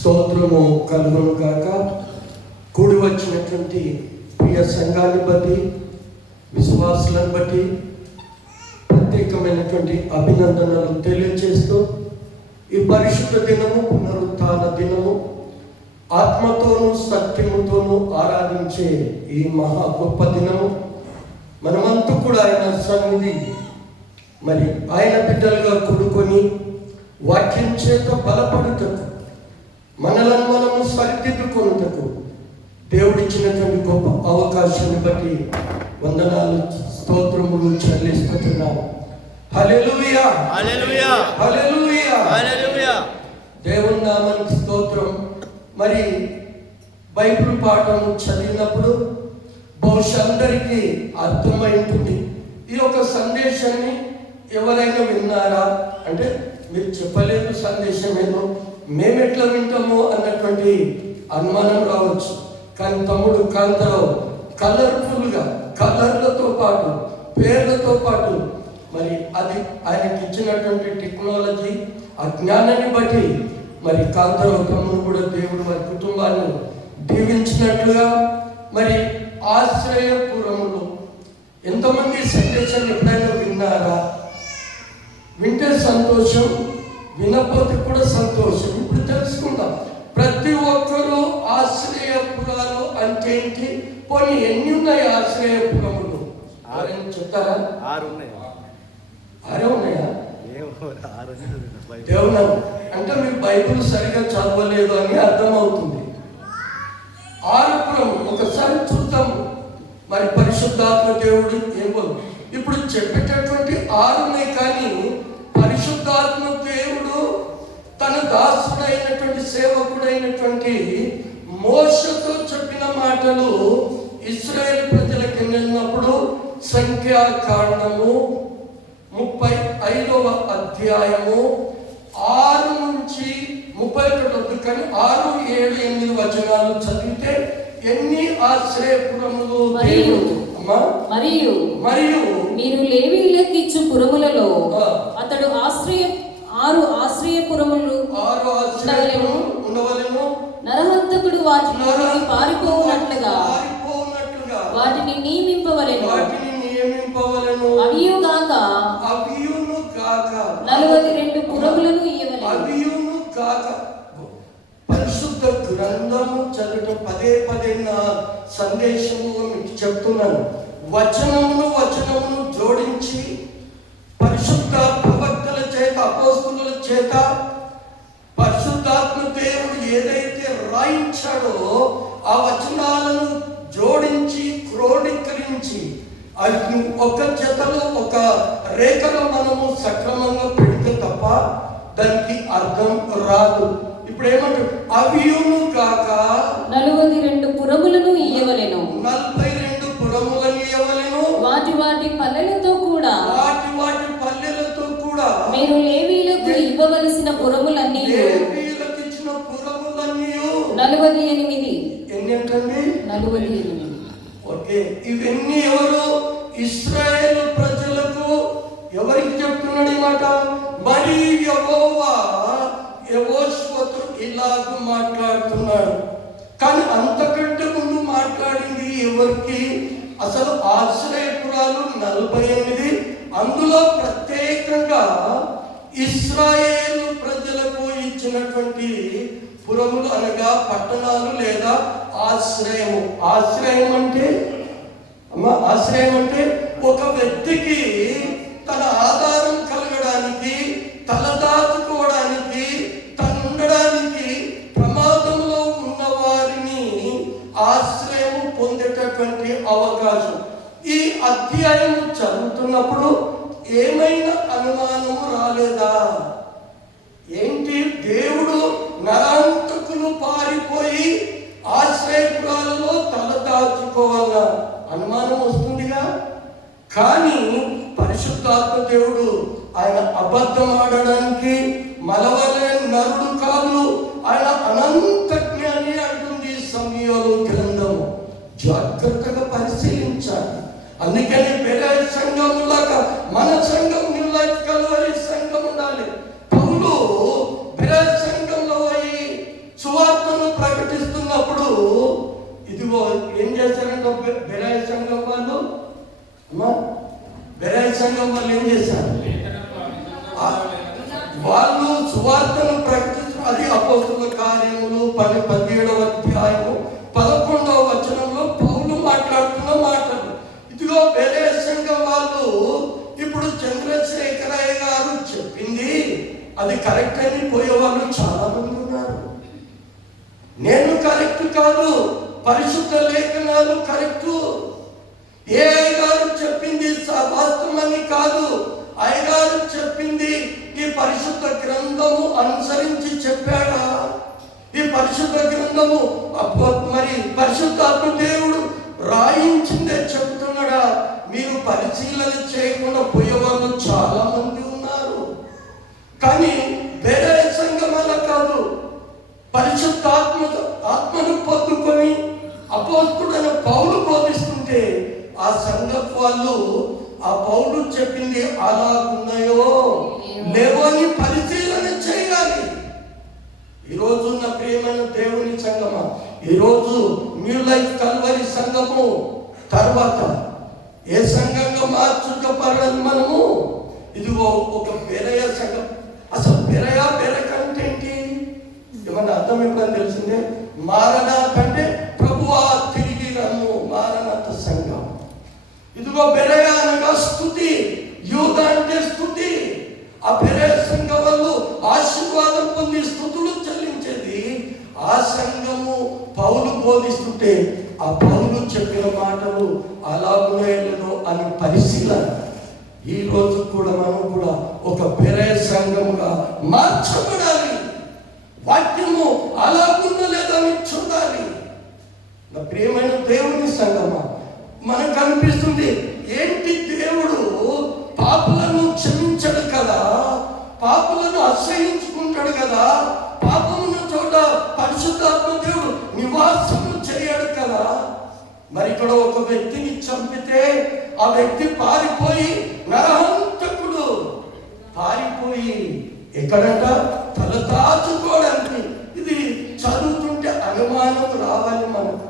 స్తోత్రము కలుగును గాక. కూడి వచ్చినటువంటి ప్రియ సంఘాన్ని బట్టి, విశ్వాసులను బట్టి ప్రత్యేకమైనటువంటి అభినందనలు తెలియజేస్తూ, ఈ పరిశుద్ధ దినము పునరుత్థాన దినము, ఆత్మతోనూ సత్యముతోనూ ఆరాధించే ఈ మహా గొప్ప దినము, మనమంతా కూడా ఆయన సన్నిధి మరి ఆయన బిడ్డలుగా కూడుకొని వాక్యం చేత బలపడుటకు, మనలను మనము సరిదిద్దుకొనుటకు దేవుడిచ్చినటువంటి గొప్ప అవకాశాన్ని బట్టి వందనాలు, స్తోత్రములు చెల్లిస్తున్నాము. హల్లెలూయా, హల్లెలూయా, హల్లెలూయా, హల్లెలూయా. దేవుని నామానికి స్తోత్రం. మరి బైబిల్ పాఠం చదివినప్పుడు బహుశా అందరికీ అర్థమై ఉంటుంది. ఈ యొక్క సందేశాన్ని ఎవరైనా విన్నారా అంటే, మీరు చెప్పలేదు సందేశం ఏదో, మేమెట్లా వింటామో అన్నటువంటి అనుమానం రావచ్చు. కానీ తమ్ముడు కాంతరావు కలర్ఫుల్గా, కలర్లతో పాటు, పేర్లతో పాటు, మరి అది ఆయనకి ఇచ్చినటువంటి టెక్నాలజీ, ఆ జ్ఞానాన్ని బట్టి మరి కాంతరావు తమ్ముడు కూడా దేవుడు వారి కుటుంబాన్ని దీవించినట్లుగా, మరి ఆశ్రయపురములో ఎంతమంది సందేశాన్ని ఎప్పుడైనా విన్నారా? వింటే సంతోషం, వినకపోతే కూడా సంతోషం. ఇప్పుడు తెలుసుకుందాం. ప్రతి ఒక్కరూ ఆశ్రయపురాలు అంటే ఏంటి, పోనీ ఎన్ని ఉన్నాయి ఆశ్రయపురములు? చెప్తారా? 6 ఉన్నాయి. 6 ఉన్నాయా? దేవుడు దేవుడు అంటే మీరు బైబిల్ సరిగా చదవలేదు అని అర్థమవుతుంది. 6 పురం ఒకసారి చూద్దాం. మరి పరిశుద్ధాత్మ దేవుడు ఏమో ఇప్పుడు చెప్పేటటువంటి 6 ఉన్నాయి, కానీ పరిశుద్ధాత్మ దేవుడు తన దాసుడైనటువంటి సేవకుడైనటువంటి మోషతో చెప్పిన మాటలు ఇశ్రాయేలు ప్రజలకు వెళ్ళినప్పుడు సంఖ్యాకాండము 35వ అధ్యాయము 6 నుంచి 31, కానీ 6, 7, 8 వచనాలు చదివితే ఎన్ని ఆశ్రయపురములు మరియు మీరు లేవీయులకు ఇచ్చు పురములలో అతడు 6 ఆశ్రయపురములు ఉండవలెను. నరహంతకుడు వాటిని పారిపోవునట్లుగా వాటిని నియమింపవలెను. అవియు గాక 42 పురములను ఇయ్యవలెను. పరిశుద్ధ గ్రంథము చదవటం పదే నా సందేశము మీకు చెప్తున్నాను. వచనమును జోడించి పరిశుద్ధ ప్రవక్తల చేత, అపోస్తలుల చేత పరిశుద్ధాత్మ దేవుడు ఏదైతే రాయించాడో ఆ వచనాలను జోడించి క్రోడీకరించి అది ఒక జతలో, ఒక రేఖలో మనము సక్రమంగా పెడితే తప్ప దానికి అర్థం రాదు. ఇప్పుడు ఏమంటారు? అవియును కాక 42 పురములను ఇయ్యవలెను. 42 పురములను ఇయ్యవలెను. వాటి పల్లెలతో కూడా మీరు లేవీయులకు ఇవ్వవలసిన పురములన్నీ, లేవీయులకు ఇచ్చిన పురములన్నీ 48. ఎన్ని అంటండి? 48. ఓకే, ఇవన్నీ ఎవరు? ఇశ్రాయేలు ప్రజలకు. ఎవరికి చెప్తున్నాడు ఈ మాట? మరి యెహోవా యెహోషువతో ఇలాగ మాట్లాడుతున్నాడు. కానీ అంతకంటే ముందు మాట్లాడింది ఎవరికి? అసలు ఆశ్రయపురాలు 48, అందులో ప్రత్యేకంగా ఇశ్రాయేలు ప్రజలకు ఇచ్చినటువంటి పురములు అనగా పట్టణాలు లేదా ఆశ్రయము. ఆశ్రయం అంటే ఒక వ్యక్తికి తన ఆధారం కలగడానికి, తలదాచుకోవడానికి, తను ఉండడానికి ప్రమాదంలో ఉన్న వారిని ఆశ్రయము పొందేటటువంటి అవకాశం. ఈ అధ్యాయం చదువుతున్నప్పుడు ఏమైనా అనుమానము రాలేదా? ఏంటి, దేవుడు నరాంతకులు పారిపోయి ఆశ్రయపురాలలో తలదాచుకోవాలా? అనుమానం వస్తుందిగా. కానీ పరిశుద్ధాత్మ దేవుడు ఆయన అబద్ధం ఆడడానికి మలవలే నరుడు కాదు, ఆయన అనంత జ్ఞాని అంటుంది సమయంలో గ్రంథము. జాగ్రత్తగా పరిశీలించాలి. అందుకని వేరే సంఘములాగా మన సంఘం కలవరి సంఘం ఉండాలి. పౌలు వేరే సంఘంలో అయి ప్రకటిస్తున్నప్పుడు ఇదిగో ఏం చేశారంటే బెరాయ సంఘం వాళ్ళు, అమ్మా బెరాయ సంఘం వాళ్ళు ఏం చేశారు? వాళ్ళు సువార్తను ప్రకటించారు. అది అపోస్తుల కార్యములు 17వ అధ్యాయము 11వ వచనంలో పౌలు మాట్లాడుతున్న మాటలు. ఇదిగో బెరాయ సంఘం వాళ్ళు ఇప్పుడు చంద్రశేఖరయ్య గారు చెప్పింది అది కరెక్ట్ అని పోయేవాళ్ళు చాలా మంది ఉన్నారు. నేను కరెక్ట్ కాదు, పరిశుద్ధ లేఖనాలు కరెక్టు. ఏ అయ్యగారు చెప్పింది వాస్తవమని కాదు, అయ్యగారు చెప్పింది ఈ పరిశుద్ధ గ్రంథము అనుసరించి చెప్పాడా? ఈ పరిశుద్ధ గ్రంథము మరి పరిశుద్ధాత్మ దేవుడు రాయించిందే చెబుతున్నాడా? మీరు పరిశీలన చేయకుండా పోయేవాళ్ళు చాలా మంది ఉన్నారు. కానీ వేరే సంఘం అలా కాదు. ఆత్మను పొందుకొని అపోస్తుడైన పౌలు బోధిస్తుంటే ఆ సంఘపు వాళ్ళు ఆ పౌలు చెప్పింది అలా ఉన్నాయో లేవో అని పరిశీలన చేయాలి. ఈరోజు నా ప్రియమైన దేవుని సంఘమా, ఈరోజు న్యూ లైఫ్ కల్వరి సంఘము తర్వాత ఏ సంఘంగా మార్చుకోపడాలి మనము? ఇదిగో ఒక బెరయ సంఘం. అసలు బెరక అంటే ఏంటి? ఏమన్నా అర్థం ఎప్పుడని తెలిసిందే? మారనాథ అంటే ప్రభువా తిరిగి రమ్ము, మారనాథ సంఘం. ఇదిగో బెరయ అనగా స్తుతి, యూద అంటే స్తుతి. ఆ బెరయ సంఘం వాళ్ళు ఆశీర్వాదం పొంది స్తుతులు చెల్లించేది. ఆ సంఘము పౌలు బోధిస్తుంటే ఆ పౌలు చెప్పిన మాటలు అలాగునే లేదో అని పరిశీలన. ఈ రోజు కూడా మనం కూడా ఒక బెరయ సంఘముగా మార్చబడాలి. వాక్యము అలాగుందో లేదో అని చూడాలి. నా ప్రియమైన దేవుని సంఘమా, మనకు అనిపిస్తుంది ఏంటి దేవుడు పాపులను క్షమించడు కదా, పాపులను అసహించుకుంటాడు కదా, పాపమున్న చోట పరిశుద్ధాత్మ దేవుడు నివాసము చేయడు కదా. మరి ఇక్కడ ఒక వ్యక్తిని చంపితే ఆ వ్యక్తి పారిపోయి నరహంతకుడు పారిపోయి ఎక్కడంట తల దాచుకోవడానికి. ఇది చదువుతుంటే అనుమానం రావాలి మనకు.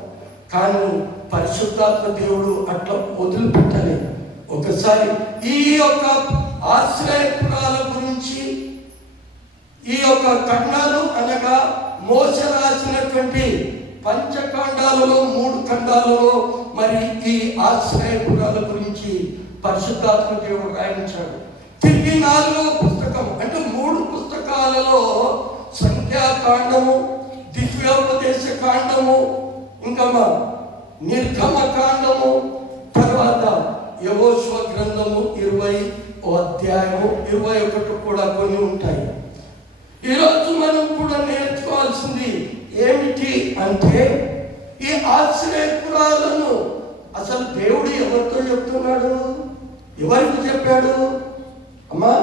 కానీ పరిశుద్ధాత్మ దేవుడు అట్లా వదిలిపెట్టలేదు. ఒకసారి ఈ యొక్క ఆశ్రయపురాల గురించి, ఈ యొక్క ఖండాలు అనగా మోసే రాసినటువంటి పంచఖండాలలో 3 ఖండాలలో మరి ఈ ఆశ్రయపురాల గురించి పరిశుద్ధాత్మ దేవుడు రాయించాడు. తిరిగి 4వ పుస్తకం అంటే 3 పుస్తకాలలో సంఖ్యాకాండము, ద్వితీయోపదేశ కాండము, ఇంకా నిర్గమ కాండము, తర్వాత యెహోషువ గ్రంథము 20వ అధ్యాయము 21 కూడా కొన్ని ఉంటాయి. ఈరోజు మనం కూడా నేర్చుకోవాల్సింది ఏమిటి అంటే ఈ ఆశ్రయపురాలను అసలు దేవుడు ఎవరితో చెప్తున్నాడు? ఎవరికి చెప్పాడు? అమ్మా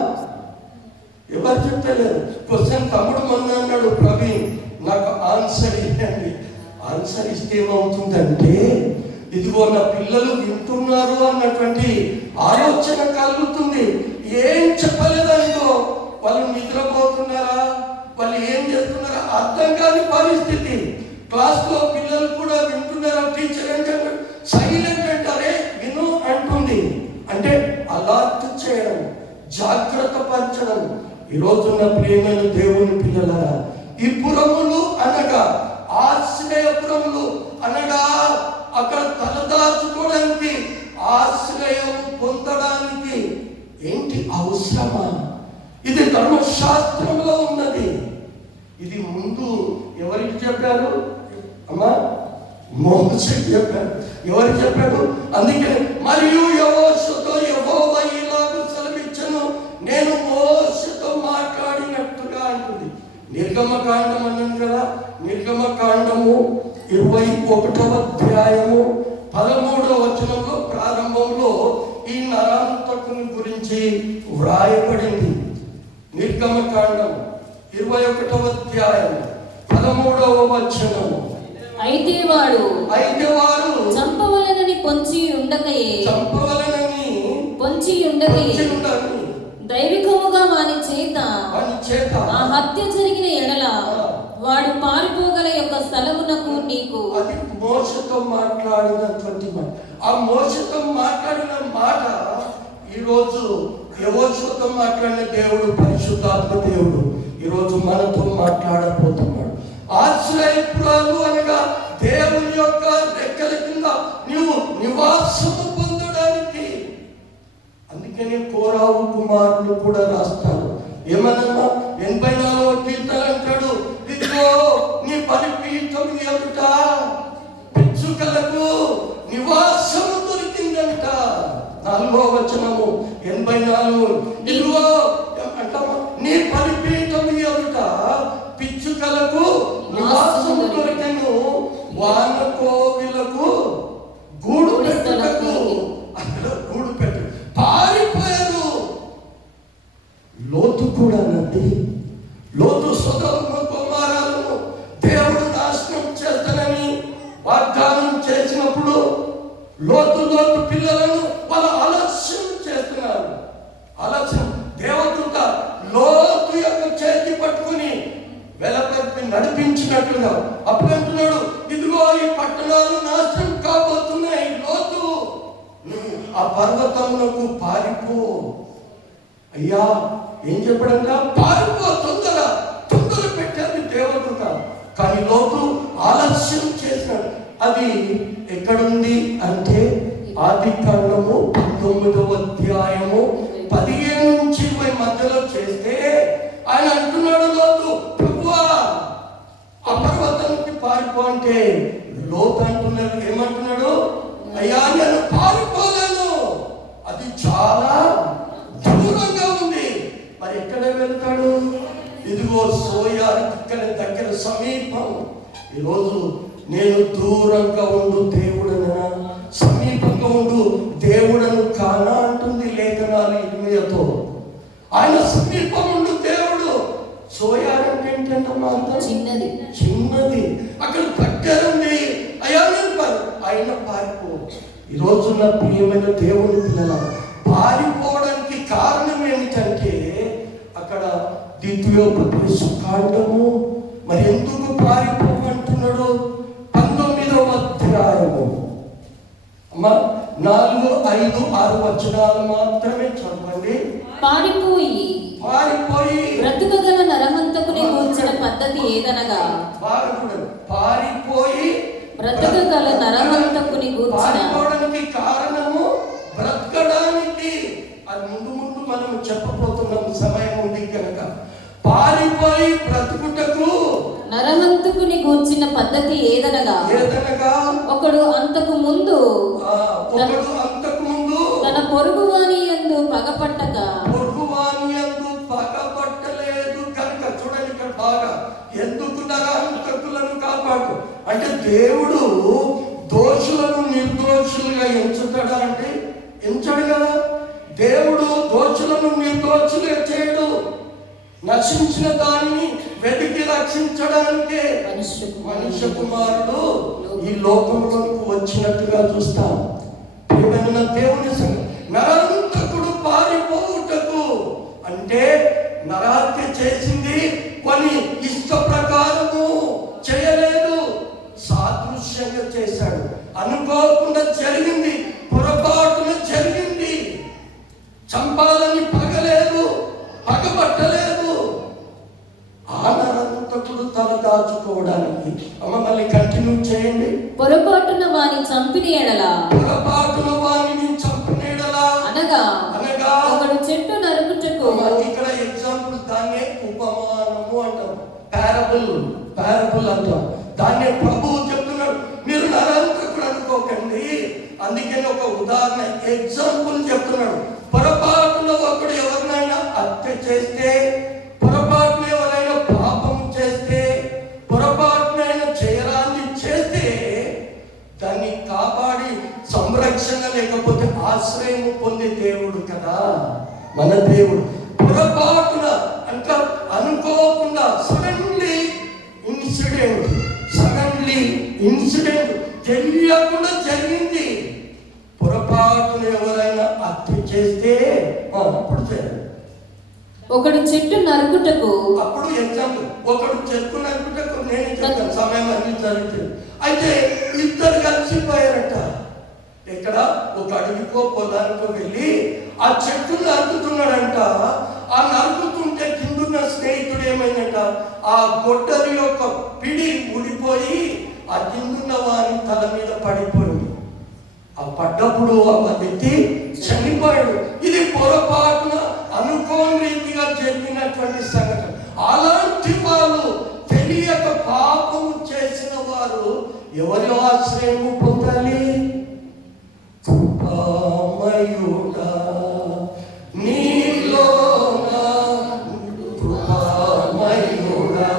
ఎవరు చెప్తలేరు. క్వశ్చన్ తమ్ముడు మొన్న అన్నాడు, ప్రవీణ్ నాకు ఆన్సర్ ఇవ్వండి. ఆన్సర్ ఇస్తే ఏమవుతుందంటే ఇదిగో నా పిల్లలు వింటున్నారు అన్నటువంటి ఆలోచన కలుగుతుంది. ఏం చెప్పలేదనుకో వాళ్ళు నిద్రపోతున్నారా, వాళ్ళు ఏం చేస్తున్నారా అర్థం కాని పరిస్థితి. క్లాస్లో పిల్లలు కూడా వింటున్నారా, టీచర్ ఏంటంటే సైలెంట్ అంటారే విను అంటుంది. అంటే అలర్ట్ చేయడం, జాగ్రత్త పరచడం. ఈరోజున్న ప్రియమైన దేవుని పిల్లలారా, ఈ పురములు అనగా ఆశ్రయపురములు అనగా అక్కడ తలదాచుకోవడానికి, ఆశ్రయం పొందడానికి ఏంటి అవసరమా? ఇది ధర్మశాస్త్రంలో ఉన్నది. ఇది ముందు ఎవరికి చెప్పారు? అమ్మా మోషేకి చెప్పాడు. ఎవరికి చెప్పాడు? అందుకే మరియు యెహోషువతో యెహోవా ఇలాగూ సెలవిచ్చెను, నేను మోషేతో మాట్లాడినట్టుగా అంటుంది. నిర్గమకాండం అన్నాను కదా, నిర్గమకాండము 21వ అధ్యాయము 13వ వచనంలో ప్రారంభంలో ఈ నరాంతకుని గురించి వ్రాయబడింది. నిర్గమకాండం 21వ అధ్యాయం 13వ వచనము. అయితే వాడు చంపవలనని పొంచి ఉండకయే దైవికముగా వాని చేత ఆ హత్య జరిగిన ఎడల వాడు పారిపోగల యొక్క స్థలం పర్వతమునకు నీకు. అది మోషతో మాట్లాడినటువంటి మాట. ఆ మోషతో మాట్లాడిన మాట ఈరోజు యెహోషువతో మాట్లాడిన దేవుడు పరిశుద్ధాత్మ దేవుడు ఈరోజు మనతో మాట్లాడబోతున్నాడు. ఆశ్రయపురాలు అనగా దేవుని యొక్క రెక్కల కింద నీవు నివాసము పొందడానికి. అందుకనే కోరావు కుమారులు కూడా రాస్తారు. ఏమన్నా 84వ కీర్తన అంటాడు, ఇదిగో నీ బలిపీఠం ఎదుట పిచ్చుకలకు నివాసము దొరికిందంట. 4వ వచనము 84. ఇదిగో అంటామా, నీ బలిపీఠం ఎదుట పిచ్చుకలకు నివాసము దొరికెను, వాన కోవిలకు గూడు పెట్టుటకు. అక్కడ గూడు పెట్టు పారిపోయారు. లోతు కూడా నది. లోతు సొదొమ కుమారులను దేవుడు నాశనం చేస్తానని వాగ్దానం చేసినప్పుడు లోతు పిల్లలను వాళ్ళ ఆలస్యం చేస్తున్నారు. ఆలస్యం. దేవదూత లోతు యొక్క చేతి పట్టుకుని వెలపి నడిపించినట్లుగా అప్పుడు అంటున్నాడు, ఇదిగో ఈ పట్టణాలు నాశనం కాబోతున్నాయి. లోతు ఆ పర్వతములకు పారిపో. అయ్యా ఏం చెప్పడంట? పారిపో, తొందర పెట్టారు దేవదూత. కానీ లోతు ఆలస్యం చేసినాడు. అది ఎక్కడుంది అంటే ఆదికాండము 19వ అధ్యాయము 15 నుంచి 20 మధ్యలో చేస్తే ఆయన అంటున్నాడు, లోతు ప్రభువా ఆ పర్వతానికి పారిపో అంటే లోతు అంటున్నాడు, ఏమంటున్నాడు? అయ్యా నేను పారిపోలేను, అది చాలా దూరంగా ఉంది. మరి ఎక్కడ వెళ్తాడు? ఇదిగో సోయారు ఇక్కడ దగ్గర సమీపం. ఈరోజు నేను దూరంగా ఉండు దేవుడనా, సమీపంగా ఉండు దేవుడను కానా అంటుంది లేఖనాలు ఇర్మియాతో. ఆయన సమీపం ఉండు దేవుడు. సోయారు అంటే ఏంటంటమ్మా? చిన్నది. అక్కడ దగ్గర ఉంది. అయ్యా నేను ఆయన పారిపో. ఈరోజు నా ప్రియమైన దేవుని పిల్లల పారిపోవడానికి కారణం ఏమిటంటే అక్కడ ద్వితీయోపదేశకాండము మరి ఎందుకు పారిపోమంటున్నాడు? 19వ అధ్యాయము 4, 5, 6 వచనాలు మాత్రమే చదవండి. పారిపోయి బ్రతుకగల నరహంతకుని గూర్చిన పద్ధతి ఏదనగా, పారిపోయి బ్రతుకగల నరహంతకుని పారిపోవడానికి కారణము బ్రతకడానికి. అది ముందు మనం చెప్పబోతున్నాం, సమయం ఉంది కనుక. పారిపోయి బ్రతుకుటకు నరహంతకుని గూర్చిన పద్ధతి ఏదనగా ఒకడు అంతకు ముందు తన పొరుగువాని యందు పగపట్టలేదు కనుక. చూడండి ఇక్కడ బాగా, ఎందుకు నరహంతకులను కాపాడు అంటే దేవుడు దోషులను నిర్దోషులుగా ఎంచుతాడా అంటే ఎంచడు కదా. దేవుడు దోషులను నిర్దోషులుగా చేయడు. నశించిన దానిని వెతికి రక్షించడానికే మనుష్య కుమారుడు ఈ లోకంలోకి వచ్చినట్టుగా చూస్తాం. ప్రియమైన దేవుని నరహంతకుడు పారిపోవుటకు అంటే నరహత్య చేసింది కొన్ని ఇష్ట ప్రకారము చేయలేదు, సాదృశ్యంగా చేశాడు. అనుకోకుండా జరిగింది, పొరపాటున జరిగింది. చంపాలని పగబట్టలేదు. ఆ నరహంతకుడు తల దాచుకోవడానికి మళ్ళీ కంటిన్యూ చేయండి. పొరపాటున వాని చంపిన ఎడల అనగా ఒకడు చెట్టు నరుకుటకు. ఇక్కడ ఎగ్జాంపుల్ దాన్నే ఉపమానము అంటాం, పారబుల్ అంటాం. దాన్నే ప్రభువు చెప్తున్నాడు, మీరు నరహంతకుడు అనుకోకండి. అందుకని ఒక ఉదాహరణ ఎగ్జాంపుల్ చెప్తున్నాడు. పొరపాటున ఒకడు ఎవరినైనా హత్య చేస్తే, పొరపాటున ఎవరైనా పాపం చేస్తే, పొరపాటునైనా చేయరాన్ని చేస్తే దాన్ని కాపాడి సంరక్షణ లేకపోతే ఆశ్రయం పొందే దేవుడు కదా మన దేవుడు. పొరపాటున అంటే అనుకోకుండా సడన్లీ ఇన్సిడెంట్ తెలియకుండా జరిగింది. పొరపాటున ఎవరైనా హత్య చేస్తే అప్పుడు చేయాలి. ఒకడు చెట్టు నరుకుటకు, అప్పుడు ఎగ్జాంపుల్, ఒకడు చెట్టు నరుకుటకు నేను చెప్తాను, సమయం అందించాలంటే. అయితే ఇద్దరు కలిసిపోయారట. ఇక్కడ ఒక అడవికో పొలానికో వెళ్ళి ఆ చెట్టు నరుకుతున్నాడంట. ఆ నరుకుతుంటే కిందున్న స్నేహితుడు ఏమైందంట, ఆ గొడ్డలి యొక్క పిడి ఊడిపోయి ఆ కిందున్న వారి తల మీద పడిపోయింది. ఆ పడ్డప్పుడు ఆ వ్యక్తి చనిపోయాడు. ఇది పొరపాటున అనుకోని రీతిగా జరిగినటువంటి సంఘటన. అలాంటి వారు, తెలియక పాపము చేసిన వారు ఎవరి ఆశ్రయము పొందాలి? కృపామయుడా నీలోన, కృపామయుడా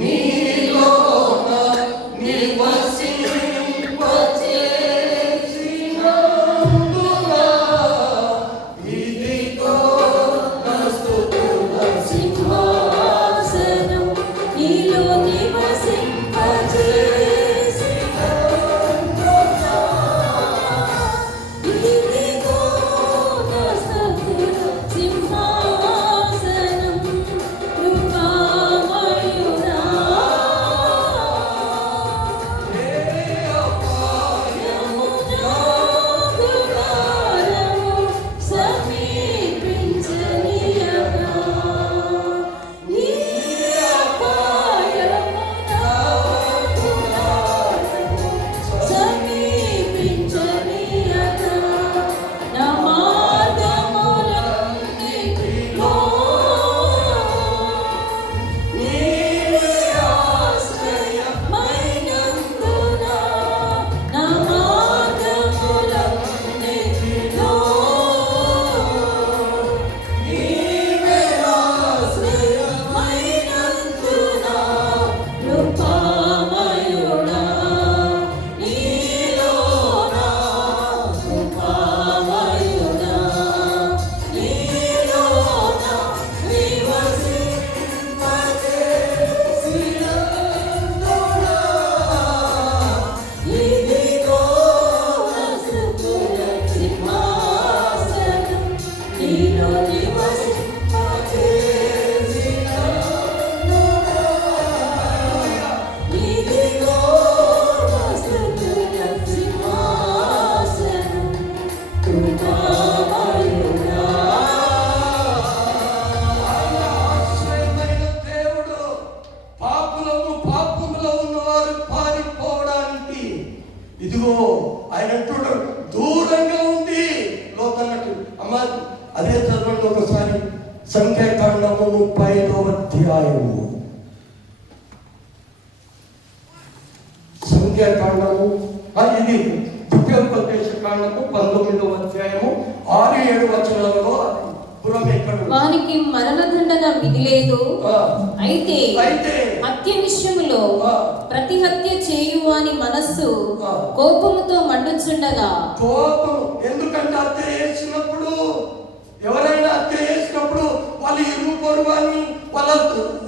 నీలోన నివసింపచేసినందున ఇదిగో నా స్తుతుల సింహాసనం నీలో నివసింపచేసినందున ఇదిగో నా స్తుతుల సింహాసనం కృపామయుడా. ఆశ్రయమైన దేవుడు పాపులను, పాపములో ఉన్నవారు పారిపోవడానికి ఇదిగో ఆయన అంటున్నాడు, దూరంగా ఉంది లోతన్నట్టు. అమ్మ అదే చదవండి ఒకసారి, సంఖ్యాకాండము 35వ అధ్యాయము. సంఖ్యాకాండము ఇది ద్వితీయోపదేశ కాండము 19వ అధ్యాయము 6-7 వచనాలలో పురం ఎక్కడ వానికి మరణదండన విధి లేదు. అయితే హత్య విషయములో ప్రతి హత్య చేయువాని మనస్సు కోపముతో మండుచుండగా, కోపం ఎందుకంటే హత్య చేసినప్పుడు, ఎవరైనా హత్య చేసినప్పుడు వాళ్ళ ఇరుగు పొరుగు కానీ, వాళ్ళ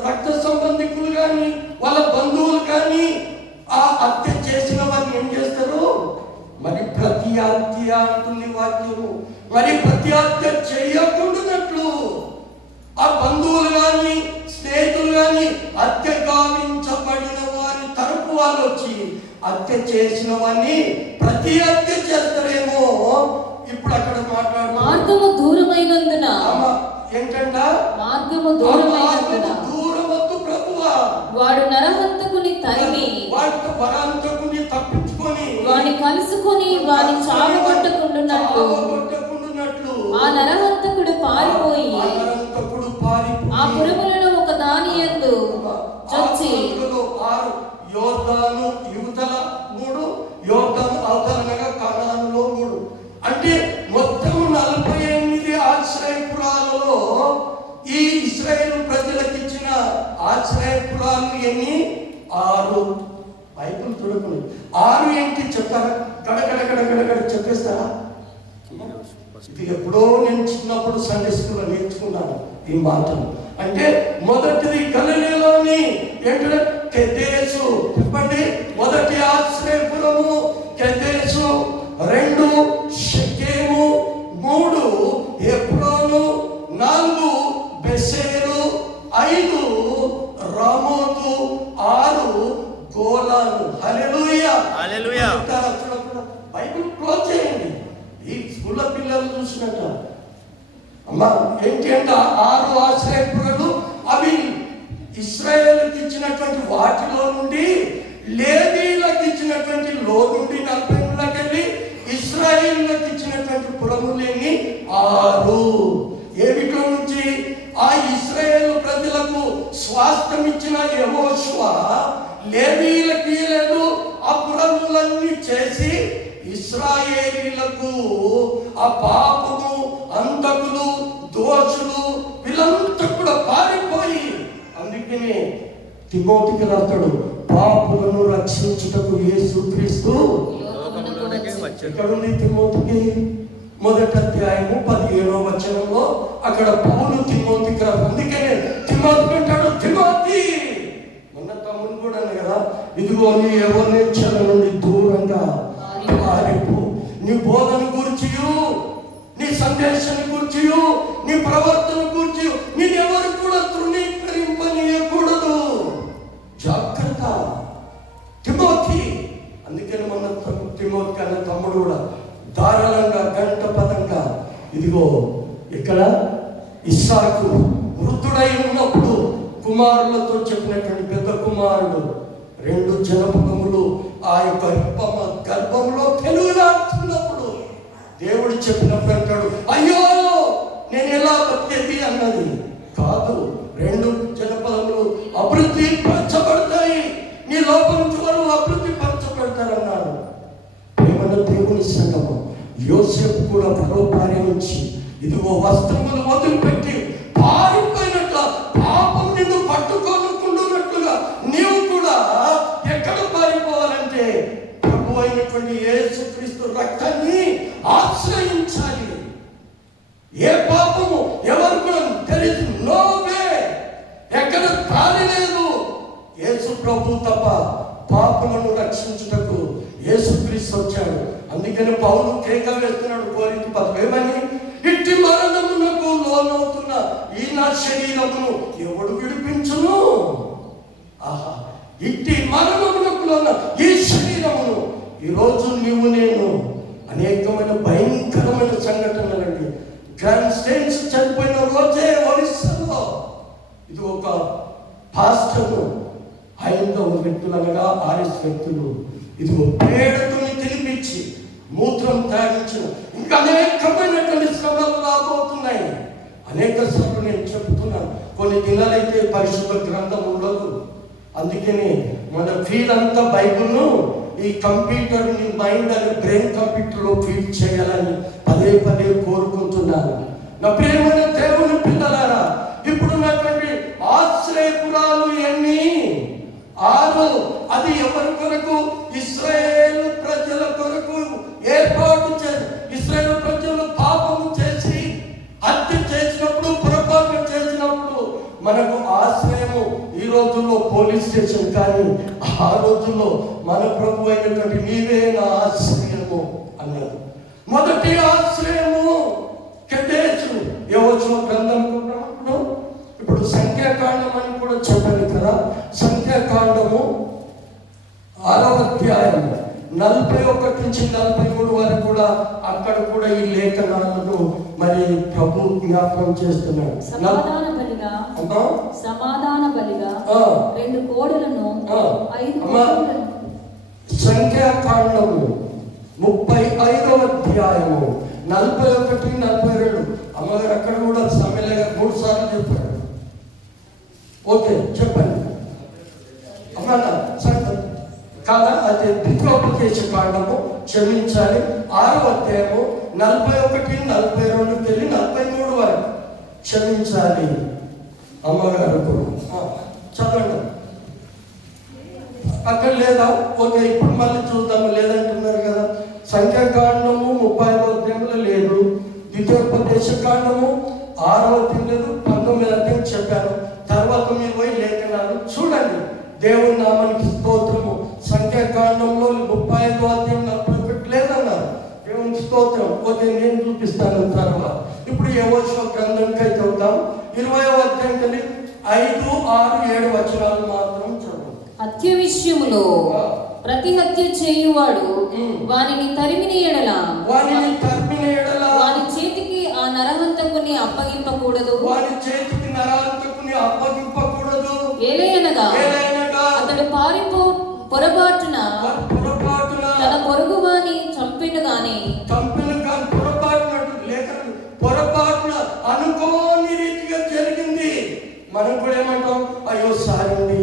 రక్త సంబంధికులు కానీ, వాళ్ళ బంధువులు కానీ ఆ హత్య చేసిన వారిని ఏం చేస్తారు? మరి ప్రతి హత్య అంటుంది వాక్యము, మరి ప్రతి హత్య చేయకుండానట్లు ఆ బంధువులు కానీ, స్నేహితులు కానీ హత్య గావించబడిన వారి తరపు వాళ్ళు వచ్చి హత్య చేసిన వారిని ప్రతి హత్య చేస్తారేమో. ఇప్పుడు అక్కడ మార్గము దూరమైనందున, ఏంటంట? మార్గము దూరమైనందున దూరమొద్దు ప్రభువా, వాడు నరహంతకుని తరిమి వాడితో వరాంతకుని తప్పించుకొని వాని కలుసుకొని వాని చావగొట్టకుండునట్లు ఆ నరహంతకుడు పారిపోయి ఆ పురములలో ఒక దాని యందు చొచ్చి, యోర్దాను యువతల 3, యోర్దాను అవతలనగా కనానులో 3, అంటే మొత్తం 48 ఆశ్రయపురాలలో ఈ ఇశ్రాయేలు ప్రజలకు ఇచ్చిన ఆశ్రయపురాలు ఎన్ని? 6. బైబిల్ చూడకుండా 6 ఏంటి చెప్తారా? గడగడ చెప్పేస్తారా? ఇది ఎప్పుడో నేను చిన్నప్పుడు సండే స్కూల్లో నేర్చుకున్నాను ఈ మాటలు. అంటే మొదటిది గలిలయలోని ఏంటంటే కెదేసు. చెప్పండి, మొదటి ఆశ్రయపురము కెదేసు, 2 షెకెము, 3 హెబ్రోను, 4 బెసేరు, 5 రామోతు, హల్లెలూయా. అప్పుడప్పుడు బైబిల్ క్లోజ్ చేయండి. ఈ స్కూల్లో పిల్లలు చూసినట్ట అమ్మా ఏంటి అంటే 6 ఆశ్రయపురలు అవి ఇశ్రాయేలుకి ఇచ్చినటువంటి వాటిలో నుండి లేవీలకు ఇచ్చినటువంటి లో నుండి 40 వెళ్ళి ఇశ్రాయేలులకు ఇచ్చినటువంటి పురములేని 6. ఏమిటో నుంచి ఆ ఇశ్రాయేలు ప్రజలకు స్వాస్థ్యం ఇచ్చిన యెహోషువ లేవీలకు ఇయ్యలేదు. ఆ పురములన్నీ చేసి ఇశ్రాయేలీలకు ఆ పాపము, అంతకులు, దోషులు వీళ్ళంతా కూడా పారిపోయి, అందుకనే తిమోతికి రాస్తాడు పాపులను రక్షించుటకు యేసుక్రీస్తు ఎక్కడుంది తిమోతికి? 1వ అధ్యాయము 17వ వచనంలో అక్కడ పౌలు తిమోతికి రాదు. అందుకనే తిమోతి అంటాడు, తిమోతి మొన్న తమ్ముని కూడా అన్న కదా, ఇదిగో నీ యవ్వనేచ్ఛల నుండి దూరంగా పారిపో. నీ బోధన గురించియు, నీ సందేశాన్ని గురించియు, నీ ప్రవర్తన గురించియు నేనెవరు కూడా తృణీకరింపనీయకూడదు. జాగ్రత్త తిమోతి. అందుకని మొన్న తిమోతి కన్నా తమ్ముడు కూడా ధారాళంగా గంట పదంగా ఇదిగో ఇక్కడ ఇస్సాకు వృద్ధుడై ఉన్నప్పుడు కుమారులతో చెప్పినటువంటి పెద్ద కుమారుడు 2 జనపదములు ఆ యొక్క గర్భంలో తెలుగులాడుతున్నప్పుడు దేవుడు చెప్పినప్పుడు అంటాడు, అయ్యో నేను ఎలా బతికేది అన్నది కాదు. 2 జనపదములు అభివృద్ధి పరచబడతాయి, నీ లోపల నుంచి వారు అభివృద్ధి పరచబడతారన్నాడు. ఏమన్నా దేవుని సంగమం యోసేపు కూడా పరో భార్య నుంచి ఇదిగో వస్త్రములు వదిలిపెట్టి పారిపోయినట్ల పాపం నిన్ను పట్టుకోనుకుంటున్నట్లుగా నీవు కూడా ఎక్కడ పారిపోవాలంటే ప్రభు అయినటువంటి యేసుక్రీస్తు రక్తాన్ని ఆశ్రయించాలి. ఏ పాపము ఎవరు కూడా తెలిసి నోవే ఎక్కడ తాళి లేదు. యేసు ప్రభు తప్ప పాపలను రక్షించుటకు యేసుక్రీస్తు వచ్చాడు. అందుకని పౌలు కేక వేస్తున్నాడు కొరింథీ పత్రికమని, ఇట్టి మరణమునకు లోనవుతున్న ఈ నా శరీరమును ఎవడు విడిపించును? ఆహా, ఇట్టి మరణమునకు లోన ఈ శరీరమును. ఈరోజు నీవు నేను అనేకమైన భయంకరమైన సంఘటనలండి. గ్రాండ్ స్టేన్స్ చనిపోయిన రోజే ఒరిస్సాలో ఇది ఒక పాస్టర్ను హైందవ వ్యక్తులు అనగా ఆర్ఎస్ వ్యక్తులు ఇదిగో పేడతోని తినిపించి మూత్రం తాగించిన ఇంకా అనేకమైనటువంటి శ్రమలు రాబోతున్నాయి. అనేక సార్లు నేను చెప్తున్నాను, కొన్ని దినాలైతే పరిశుద్ధ గ్రంథం ఉండదు. అందుకని మన ఫీల్ అంతా బైబుల్ను ఈ కంప్యూటర్, నీ మైండ్ అని బ్రెయిన్ కంప్యూటర్లో ఫీడ్ చేయాలని పదే పదే కోరుకుంటున్నాను. నా ప్రియమైన దేవుని పిల్లలారా, ఇప్పుడు ఉన్నటువంటి ఆశ్రయపురాలు ఎన్ని? 6. అది ఎవరి కొరకు? ఇశ్రాయేలు ప్రజల కొరకు ఏర్పాటు చేసి, ఇశ్రాయేలు ప్రజలు పాపము చేసి హత్య చేసినప్పుడు, పొరపాటు చేసినప్పుడు మనకు ఆశ్రయము ఈ రోజుల్లో పోలీస్ స్టేషన్, కానీ ఆ రోజుల్లో మన ప్రభు అయినటువంటి నీవే నా ఆశ్రయము అన్నారు. మొదటి ఆశ్రయము కెదేశు యెహోషువ గ్రంథం. ఇప్పుడు సంఖ్యాకాండం అని కూడా చెప్పాను కదా, సంఖ్యాకాండము 6వ అధ్యాయం 41 నుంచి 43 వరకు కూడా అక్కడ కూడా ఈ లేఖనాలను మరి ప్రభు జ్ఞాపకం చేస్తున్నాడు. సమాధాన బలిగా 2 కోడెలను 5 కోడెలను. సంఖ్యాకాండము 35వ అధ్యాయము 41, 42. అమ్మగారు అక్కడ కూడా సమయగా 3 సార్లు చెప్పాడు. ఓకే చెప్పండి అమ్మా. కాదా? అది ద్వితీయోపదేశ కాండము, క్షమించాలి, 6వ అధ్యాయము 41, 42 వెళ్ళి 43 వరకు. క్షమించాలి అమ్మగారు చదవండి. అక్కడ లేదా? ఓకే ఇప్పుడు మళ్ళీ చూద్దాము. లేదంటున్నారు కదా. సంఖ్యాకాండము 35వ అధ్యాయంలో లేదు, ద్వితీయోపదేశ కాండము 6వ అధ్యాయం లేదు, 19వ అధ్యాయం చెప్పాను. తర్వాత మీరు పోయి లేఖనాలు చూడండి. దేవుని నామానికి స్తోత్రము. సంఖ్యాకాండంలో 35వ అధ్యాయం 41 లేదన్నారు. దేవుని స్తోత్రం. ఓకే నేను చూపిస్తాను తర్వాత. ఇప్పుడు యెహోషువ గ్రంథంకై చూద్దాం. 20వ అధ్యాయం కలిగి 5, 6, 7 వచనాలు మాత్రం చూడండి. హత్య విషయములో ప్రతి హత్య చేయువాడు వానిని తరిమిన ఎడల వాని చేతికి ఆ నరహంతకుని అప్పగింపకూడదు. ఏలయనగా అతడు పొరపాటున తన పొరుగు వాని చంపెను గాని పొరపాటున అనుకోని రీతిగా జరిగింది. మనం కూడా ఏమంటాం, అయ్యో సారీ అండి,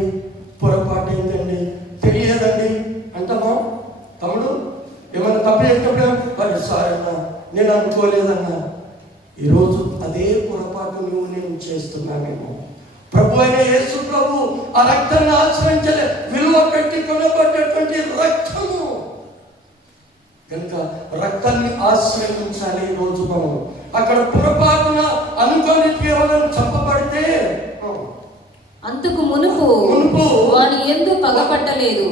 పొరపాటు ఏంటండి, తెలియదండి అంటామా? తమ్ముడు ఏమన్నా తప్పు చేసినప్పుడు అయ్యో సారీ అన్నా, నేను అనుకోలేదన్నా. ఈరోజు అదే పొరపాటు నేను చేస్తున్నానేమో. ప్రభు అయిన యేసు ప్రభు ఆ రక్తాన్ని ఆశ్రయించలే, విలువ పెట్టి కొనబడ్డటువంటి రక్తము కనుక రక్తాన్ని ఆశ్రయించాలి. ఈ రోజు మనం అక్కడ పొరపాటున అనుకోని కేవలం చంపబడితే అంతకు మునుపు వాని యందు పగపట్టలేదు.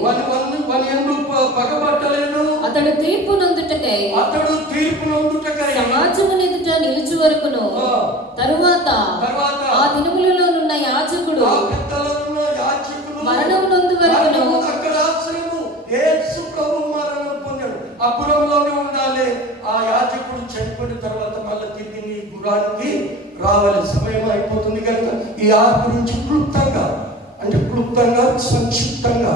అతడు తీర్పు నొందుటకై సమాజమునెదుట నిలుచు వరకును తరువాత ఆ దినములలోనున్న యాజకుడు మరణము నొందు వరకును అపురంలోనే ఉండాలి. ఆ యాజకుడు చనిపోయిన తర్వాత మళ్ళీ తిరిగి నీ గురానికి రావాలి. సమయం అయిపోతుంది కనుక ఈ గురించి క్లుప్తంగా సంక్షిప్తంగా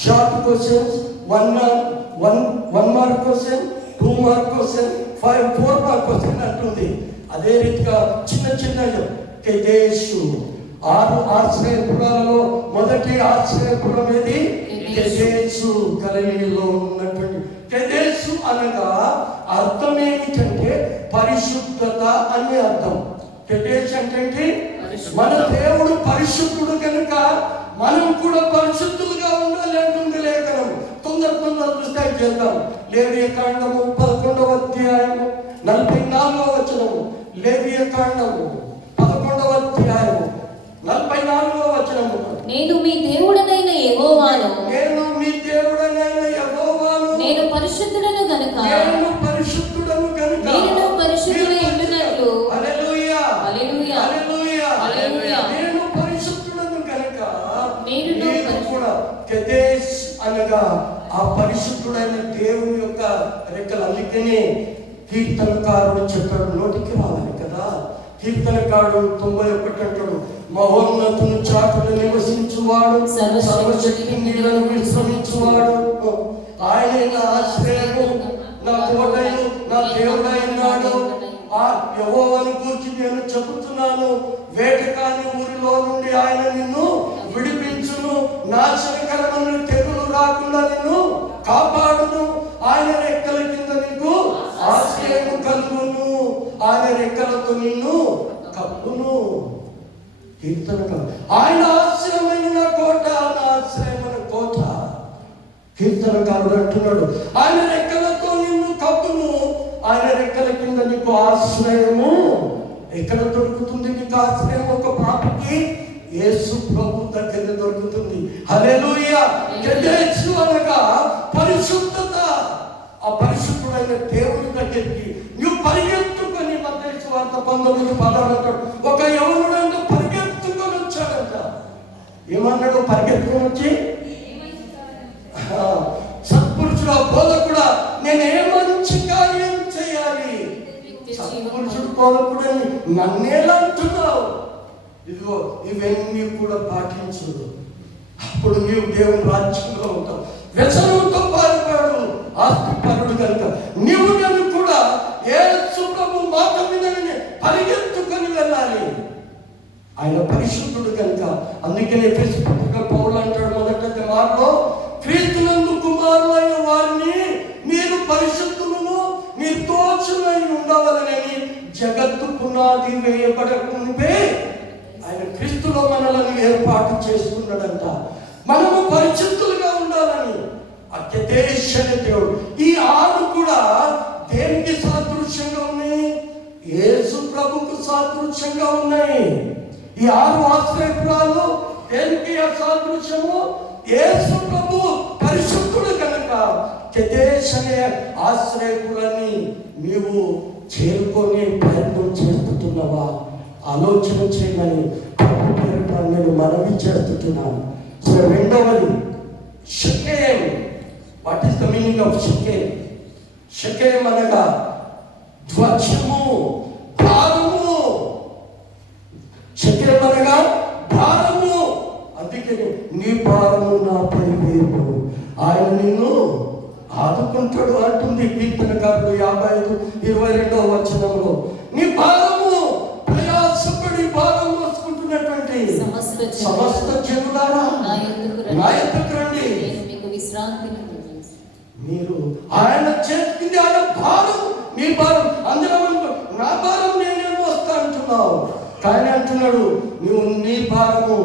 short questions, 1 mark question, 2 mark question, 4 mark question అంటుంది. అదే రీతిగా చిన్న కెదేషు 6 ఆశ్రయపురాలలో మొదటి ఆశ్రయపురం ఏది? కెదేషు, గలిలయలో ఉన్నటువంటి కెదేషు అనగా అర్థం ఏమిటంటే పరిశుద్ధత అని అర్థం. కెదేషు అంటే మన దేవుడు పరిశుద్ధుడు కనుక మనం కూడా పరిశుద్ధులుగా ఉండాలి అంటుంది లేఖనం. తొందర దృష్టి చేద్దాం. లేవియ కాండము 11వ అధ్యాయము 44వ వచనము. లేవియ కాండము 11వ అధ్యాయము 44వ వచనము. నేను మీ దేవుడనైన యెహోవాను, నేను పరిశుద్ధుడను గనుక మీరును పరిశుద్ధులై ఉండునట్లు. హల్లెలూయా హల్లెలూయా హల్లెలూయా. నేను పరిశుద్ధుడను గనుక మీరు కూడా కెదేష్ అనగా ఆ పరిశుద్ధుడైన దేవుని యొక్క రెక్కలు. అందుకనే కీర్తనకారుడు చెప్పాడు, నోటికి రావాలి కదా. కీర్తనకారుడు 91 అంటాడు, మహోన్నతుని చాటున నివసించువాడు, సర్వశక్తి నీడను విశ్రమించువాడు, ఆయన నా ఆశ్రయము, నా కోటయు, నా దేవుడైనాడు. ఆ యెహోవాను గూర్చి నేను చెబుతున్నాను, వేటకాని ఊరిలో నుండి ఆయన నిన్ను విడిపించును, నాశనకరమైన తెగులు రాకుండా నిన్ను కాపాడును, ఆయన రెక్కల కింద నీకు ఆశ్రయము కలుగును, ఆయన రెక్కలతో నిన్ను కప్పును. కీర్తనకారు ఆయన ఆశ్రయమైన నా కోట, నా ఆశ్రయమైన కోట. కీర్తనకారుడు అంటున్నాడు, ఆయన రెక్కలతో నిన్ను కప్పును, ఆయన రెక్కల కింద నీకు ఆశ్రయము. ఎక్కడ దొరుకుతుంది నీకు ఆశ్రయం? ఒక పాపకి యేసు ప్రభు దగ్గర దొరుకుతుంది. హల్లెలూయా. కెదేషు అనగా పరిశుద్ధత. ఆ పరిశుద్ధుడైన దేవుని దగ్గరికి నువ్వు పరిగెత్తుకొని, మత్తయి సువార్త 19:16 ఒక యవనుడంట పరిగెత్తుకొని వచ్చాడంట. ఏమన్నాడు? పరిగెత్తుకొని వచ్చి సత్పురుషుడు, బోధకుడా, నేను ఏ మంచి కార్యం చేయాలి? సత్పురుషుడు బోధకుడు నన్నేలా అంటున్నావు? ఇదిగో ఇవన్నీ కూడా పాటించు, అప్పుడు నీవు దేవుని రాజ్యంలో ఉంటావు. వ్యసనంతో పాల్పడు ఆస్తిపరుడు కనుక నీవు నేను కూడా యేసు ప్రభు మాట మీద పరిగెత్తుకొని వెళ్ళాలి. ఆయన పరిశుద్ధుడు కనుక. అందుకనే ఎఫెసీ పత్రిక పౌలు అంటాడు మొదటి వారిలో, క్రీస్తునందు కుమారులైన వారిని మీరు పరిశుద్ధులను నిర్దోషులై ఉండవలనని జగత్తు పునాది వేయబడకుంటే ఆయన క్రీస్తులో మనలను ఏర్పాటు చేసుకున్నాడంట. మనము పరిశుద్ధులుగా ఉండాలని. అత్యదేశని దేవుడు. ఈ 6 కూడా దేనికి సాదృశ్యంగా ఉన్నాయి? యేసు ప్రభుకు సాదృశ్యంగా ఉన్నాయి. ఈ 6 ఆశ్రయపురాలు దేనికి సాదృశ్యము? యేసు ప్రభు పరిశుద్ధుడు కనుక కెదేష్ అనే ఆశ్రయపురాన్ని నీవు చేరుకొని ప్రయత్నం చేస్తున్నావా? ఆలోచన చేయమని నేను మనవి చేస్తున్నాను. సో రెండవది షకేం మీనింగ్ ఆఫ్ షకేం. షకేం అనగా ధ్వజము, భారము. షకేం అనగా భారము. అందుకే నీ భారము నాపై వేయము, ఆయన నిన్ను ఆదుకుంటాడు అంటుంది కీర్తనకారుడు 55:22 నీ భారము, ప్రయాసపడి భారం మోసుకుంటున్నటువంటి సమస్త జనులారా నా యొద్దకు రండి, మీరు ఆయన చేతికి ఆయన భారం, నీ భారం. అందరం నా భారం నేనే మోస్తా అంటున్నావు, కానీ అంటున్నాడు నువ్వు నీ భారము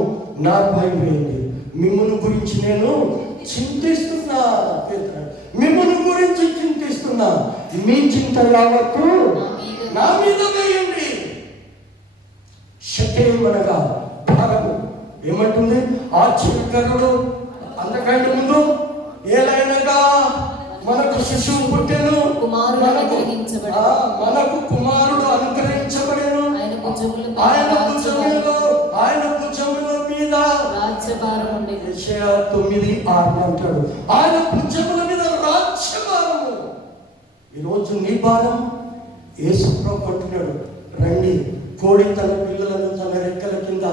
నాపై వేయండి, మిమ్మల్ని గురించి నేను చింతిస్తున్నా, మిమ్మల్ని గురించి చింతిస్తున్నా, మీ చింత యావత్తు నా మీద వేయండి. షకేం అనగా భారము. ఏమంటుంది? ఆశ్చర్యకరుడు అంతకంటే ముందు ఏలైనగా మనకు శిశువు పుట్టెను, మనకు కుమారుడు అనుగ్రహించబడెను, ఆయన భుజముల మీద రాజ్యభారం ఉండేది. యెషయా 9:6 అంటాడు, ఆయన భుజముల మీద రాజ్యభారము. ఈరోజు నీ భారం యేసు ప్రభు అంటున్నాడు, రండి. కోడి తన పిల్లలను తన రెక్కల కింద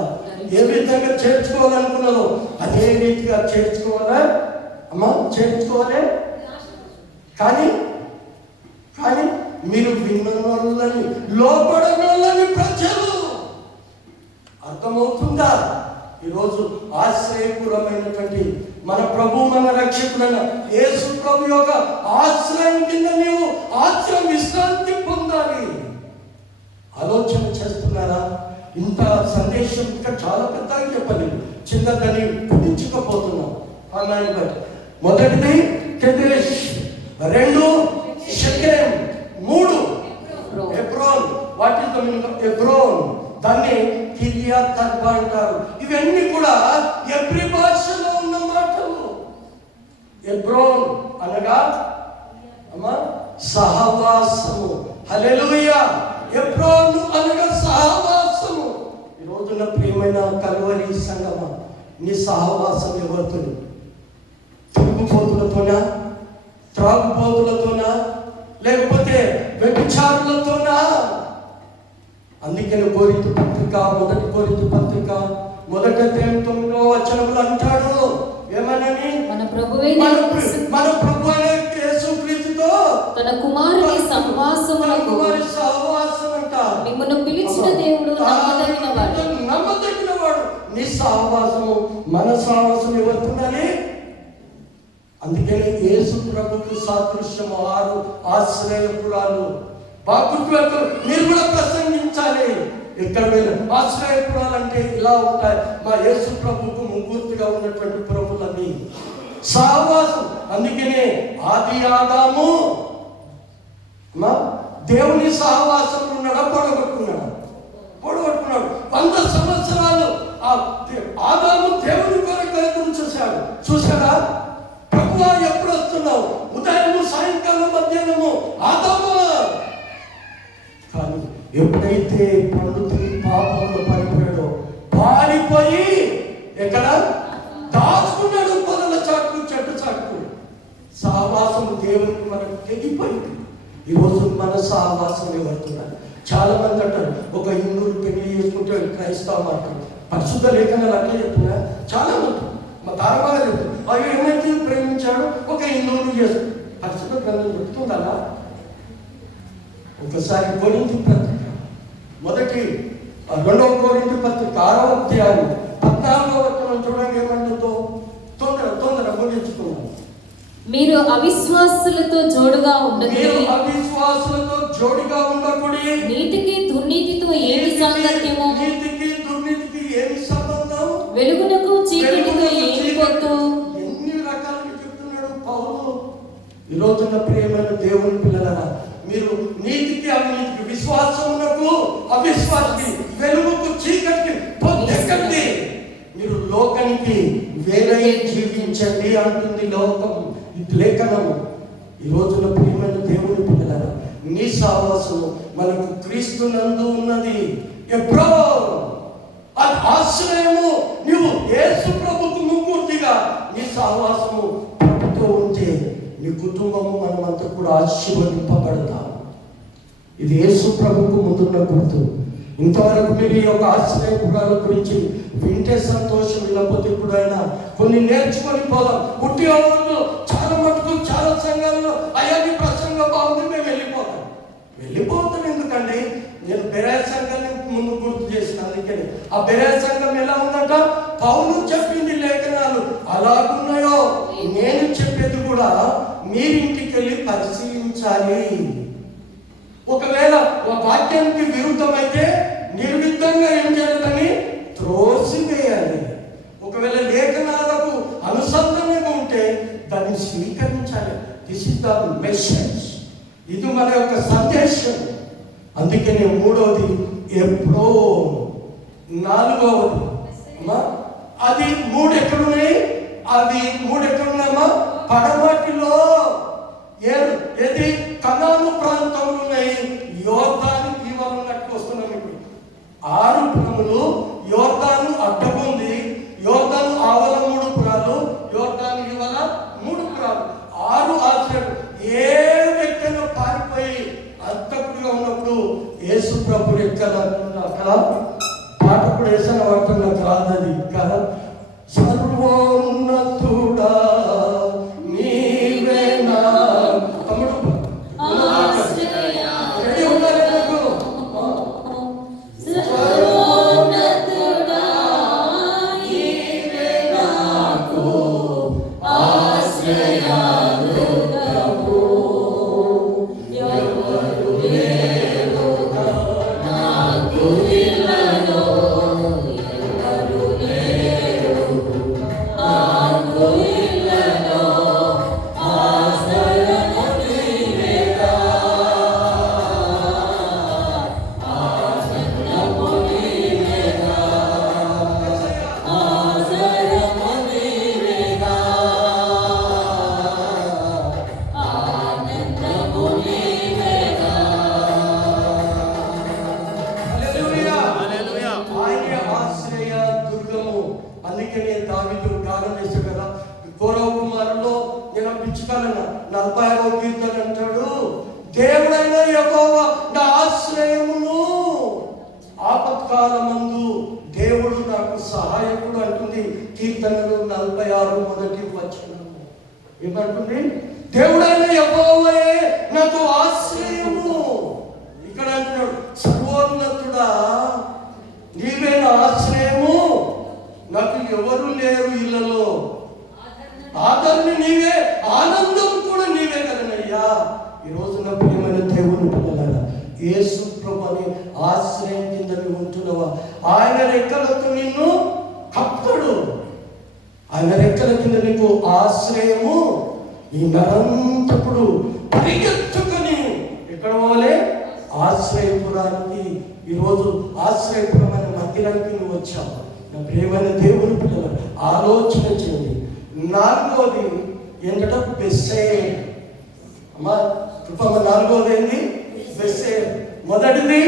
ఏ విధంగా చేర్చుకోవాలనుకున్నదో అదే రీతిగా చేర్చుకోవాలా అమ్మా, చేర్చుకోవాలి. కానీ కానీ మీరు విన్నోళ్ళని లోపడనోళ్ళని ప్రజలు. అర్థమవుతుందా? ఈరోజు ఆశ్రయపురమైనటువంటి మన ప్రభు, మన రక్షకుడైన యేసు ప్రభు యొక్క ఆశ్రయం కింద నీవు ఆశ్రయం విశ్రాంతి పొందాలి. ఆలోచన చేస్తున్నారా? ఇంత సందేశం ఇంకా చాలా పెద్దగా చెప్పలేదు, చిన్నదని కుదించుకపోతున్నాం. మొదటిది కెదెష్, 2 షకేం, 3 Hebron. What is the meaning of Hebron? దాన్ని కిర్యత్ అర్బా అంటారు. ఇవన్నీ కూడా ఎబ్రీ భాషలో ఉన్న మాటలు. హెబ్రోన్ అనగా అమ్మా సహవాసము. హల్లెలూయా. హెబ్రోన్ అనగా సహవాసము. ఈ రోజున ప్రియమైన కల్వరి సంగమా, నీ సహవాసం ఎవరితో? తిరుగుబోతులతోనా, త్రాగుబోతులతోనా, లేకపోతే వ్యభిచారులతోనా? అందుకని కొరింథీ పత్రిక, మొదటి కొరింథీ పత్రిక 1:9 అంటాడు, ఏమనని? మన ప్రభువే మన ప్రభు అనే యేసుక్రీస్తుతో తన కుమారుని సహవాసమునకు మిమ్మును పిలిచిన దేవుడు నమ్మదగినవాడు. నీ సహవాసము, మన సహవాసం ఎవరికి ఉండాలి? అందుకని యేసు ప్రభుకు సాదృశ్యము 6 ఆశ్రయపురాలు. బాగుంటు మీరు కూడా ప్రసంగించాలి. ఎక్కడ వెళ్ళి ఆశ్రయపురాలు అంటే ఇలా ఉంటాయి. మా యేసు ప్రభుకు ముగ్గుర్తిగా ఉన్నటువంటి ప్రభులన్నీ సహవాసం. అందుకనే ఆది ఆదాము దేవుని సహవాసంలో ఉన్నాడా, పొడగొట్టుకున్నాడు. 100 సంవత్సరాలు ఆదాము దేవుని కొరకు ఎదురు చూశాడా? ప్రభువా ఎప్పుడు వస్తున్నావు? ఉదయము, సాయంకాలం, మధ్యాహ్నము ఆదాము. కానీ ఎప్పుడైతే పండు తిరిగి పాపంలో పడిపోయాడో పారిపోయి ఎక్కడ దాచుకున్నాడు? పొదల చాటు, చెట్టు చాటు. సహవాసం దేవునికి మనకు తెగిపోయింది. ఈరోజు మన సహవాసం ఎవరుతున్నారు? చాలా మంది అంటారు, ఒక హిందువులు పెళ్లి చేసుకుంటే క్రైస్తవం అంటారు. పరిశుద్ధ లేఖనాలు అట్లే చెప్తున్నా. చాలా మంది మా తారబాగా చెప్తారు, అవి ఏమైతే ప్రేమించాడు ఒక హిందువులు చేస్తాడు. పరిశుద్ధ గ్రంథం చెప్తుందా? ఒకసారి కొరింథీ పత్రిక, 2వ కొరింథీ పత్రిక 6వ అధ్యాయం 14వ వచనం చూడండి ఏమంటుందో. తొందర గురించుకున్నాను. మీరు అవిశ్వాసులతో జోడుగా ఉండకూడదు. అవిశ్వాసులతో జోడిగా ఉండకూడదు. నీతికి దుర్నీతితో ఏమి సాంగత్యము? నీతికి దుర్నీతికి ఏమి సంబంధం? వెలుగునకు చీకటితో ఏమి పొత్తు? ఎన్ని రకాలుగా చెప్తున్నాడు పౌలు. ఈ రోజున ప్రియమైన దేవుని పిల్లలారా, మీరు నీతికి అవినీతికి, విశ్వాసమునకు అవిశ్వాసకి, వెలుగుకు చీకటికి పొత్తెక్కండి. మీరు లోకానికి వేరై జీవించండి అంటుంది లోకం, లేఖనము. ఈ రోజున ప్రియమైన దేవుని పిల్లలారా, నీ సహవాసము మనకు క్రీస్తునందు ఉన్నది. ఎప్పుడో అది ఆశ్రయము. నువ్వు యేసు ప్రభుకు ముగ్గుర్తిగా నీ సహవాసము ప్రభుతో ఉంటే నీ కుటుంబము మనమంతా కూడా ఆశీర్వదింపబడతాం. ఇది యేసు ప్రభువుకు ముందున్న గుర్తు. ఇంతవరకు మీరు ఈ యొక్క ఆశ్రయపురాల గురించి వింటే సంతోషం, లేకపోతే కూడా అయినా కొన్ని నేర్చుకొని పోదాం. పుట్టి అవ్వదు చాలా మటుకు చాలా సంఘాలలో అయ్యాది ప్రసంగం బాగుంది మేము వెళ్ళిపోతాం. ఎందుకండి నేను బెరాయ సంఘాన్ని ముందు గుర్తు చేసిన, అందుకని ఆ బెరాయ సంఘం ఎలా ఉందంట, పౌలు చెప్పింది లేఖనాలు అలాగున్నాయో నేను చెప్పేది కూడా మీరింటికి వెళ్ళి పరిశీలించాలి. ఒకవేళ వాక్యానికి విరుద్ధమైతే నిర్విద్ధంగా ఏం చేయాలని త్రోసివేయాలి. ఒకవేళ లేఖనాలకు అనుసంధానంగా ఉంటే దాన్ని స్వీకరించాలి. దిస్ ఇస్ ద మెసేజ్, ఇది మన యొక్క సందేశం. అందుకనే మూడవది ఎప్పుడో, నాలుగవది అది మూడు ఎక్కడున్నాయి, అవి మూడు ఎక్కడున్నామా, పడమటిలో ఏది కనాను ప్రాంతంలో ఉన్నాయి. యోర్దానికి ఇవాళ ఉన్నట్టు వస్తున్నాం. ఇప్పుడు 6 పురములు, యోర్దాను అడ్డకుంది, యోర్దాను ఆవల 3 పురాలు, యోర్దాను ఇవాళ 3 పురాలు, 6 ఆశ్రయాలు. ఏ వ్యక్తిలో పారిపోయి అంతకుడిగా ఉన్నప్పుడు యేసు ప్రభు ఎక్కడ పాట కూడా వేసిన వాటి నాకు రాదది కదా. సర్వోన్నతుడా నీవే నా తమ్ముడు రెడీ ఉండాలి నాకు. అందుకనే దావీదు గానం చేశాడు కదా, కోరవ కుమారులో నేను పిచ్చుకాలన్నా 46వ కీర్తన అంటాడు, దేవుడైన యెహోవా నా ఆశ్రయమును, ఆపత్కాలమందు దేవుడు నాకు సహాయకుడు అంటుంది కీర్తనలు 46 మొదటి వచనం. ఏమంటుంది? దేవుడైన యెహోవాయే నాకు ఆశ్రయము. ఇక్కడ అంటున్నాడు, సర్వోన్నతుడా నీవే నా ఆశ్రయము, నాకు ఎవరు లేరు ఇళ్ళలో, ఆదరణ నీవే, ఆనందం కూడా నీవే కదనయ్యా. ఈ రోజు నా ప్రియమైన దేవుని పిల్లలారా, యేసు ప్రభుని ఆశ్రయం కింద నువ్వు ఉంటున్నావా? ఆయన రెక్కలతో నిన్ను కప్పడు. ఆయన రెక్కల కింద నీకు ఆశ్రయము. ఈ నరంతపుడు పరిగెత్తుకొని ఎక్కడ పోలే? ఆశ్రయపురానికి. ఈరోజు ఆశ్రయపురమైన మందిరానికి నువ్వు వచ్చావు. నా ప్రియమైన దేవుని పిల్లలు ఆలోచన చేయండి. 4వది ఏంటంటే బెసేర్. అమ్మా కృపమ్మ, 4వది ఏంది? బెసేర్. మొదటిది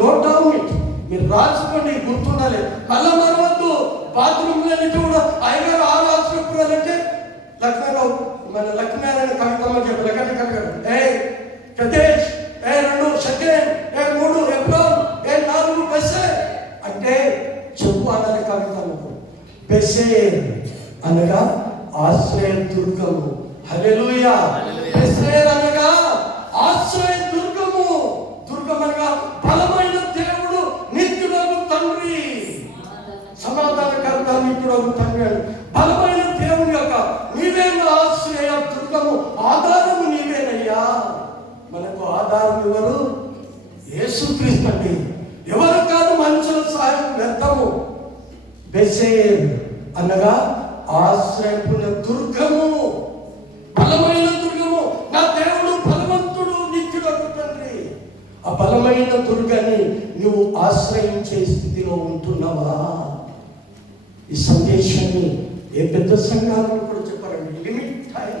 నోట్ డౌన్ ఇట్, మీరు రాసుకోండి, గుర్తుండాలి. మళ్ళా మరవద్దు. బాత్రూమ్లన్నీ కూడా ఐగారు 6 ఆశ్రయపురాలంటే మన లక్ష్మీనారాయణ కవితమ్మ చెప్పారు. ఏ ప్రదేశ్, ఏ 2 షకేన్, ఏ 3 ఎబ్రోన్, ఏ 4 బెసేర్ అంటే చెప్పు అన్నది కవితమ్మకు. బెసేర్ అనగా ఆశ్రయ దుర్గము. హల్లెలూయా. బెసేర్ అనగా ఆశ్రయ దుర్గము. దుర్గం అనగా బలమైన దేవుడు, నిత్యుడగు తండ్రి, సమాధానకర్త నిత్యుడగు తండ్రి. బలమైన దేవుని యొక్క నీవే నా ఆశ్రయ దుర్గము, ఆధారము నీవేనయ్యా. మనకు ఆధారం ఎవరు? యేసుక్రీస్తు అండి. ఎవరు కాదు, మనుషుల సహాయం వ్యర్థము. బెసేర్ అనగా ఆశ్రయపున దుర్గము, బలమైన దుర్గము. నా దేవుడు బలవంతుడు, నిత్యుడగు తండ్రి. ఆ బలమైన దుర్గాన్ని నువ్వు ఆశ్రయించే స్థితిలో ఉంటున్నావా? ఈ సందేశాన్ని ఏ పెద్ద సంఘాలను కూడా చెప్పారండి. Limit time.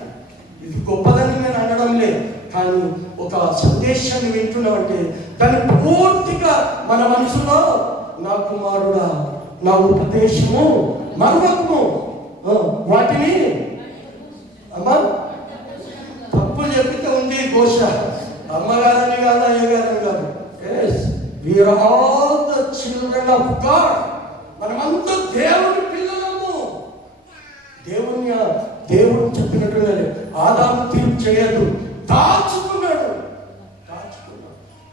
ఇది గొప్పదని నేను అనడం లేదు, కానీ ఒక సందేశాన్ని వింటున్నామంటే దాన్ని పూర్తిగా మన మనసులో, నా కుమారుడా నా ఉపదేశము మరువకము, వాటిని అమ్మా తప్పు చెప్తే ఉంది ఘోష. అమ్మగారని కాదు, అయ్యగారని కాదు. We are all the children of God. మనమంతా దేవుని పిల్లలము. దేవుడు చెప్పినట్టుగానే ఆదాము తీర్పు చేయదు, దాచుకున్నాడు.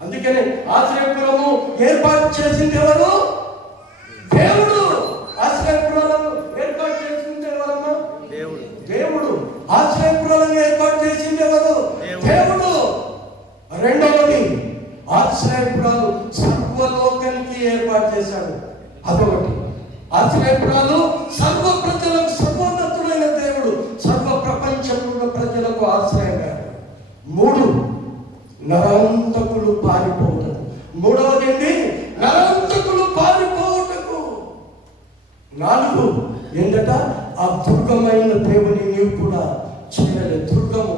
అందుకనే ఆశ్రయపురము ఏర్పాటు చేసింది ఎవరు? దేవుడు. ఆశ్రయపురాలను ఏర్పాటు చేసింది ఎవరమ్మా? దేవుడు. ఆశ్రయపురాలను ఏర్పాటు చేసింది ఎవరు? దేవుడు. రెండవది, ఆశ్రయపురాలు సర్వలోకానికి ఏర్పాటు చేశాడు. అదొకటి. ఆశ్రయపురాలు సర్వ ప్రజలకు, సర్వోన్నతుడైన దేవుడు సర్వ ప్రపంచంలో ప్రజలకు ఆశ్రయంగా. 3, నరాంతకులు పారిపోవటకు. మూడవది ఏంటి? నరాంతకులు పారిపోవటకు. 4, ఏంటట? ఆ దుర్గమైన దేవుని నీవు కూడా చేయలే. దుర్గము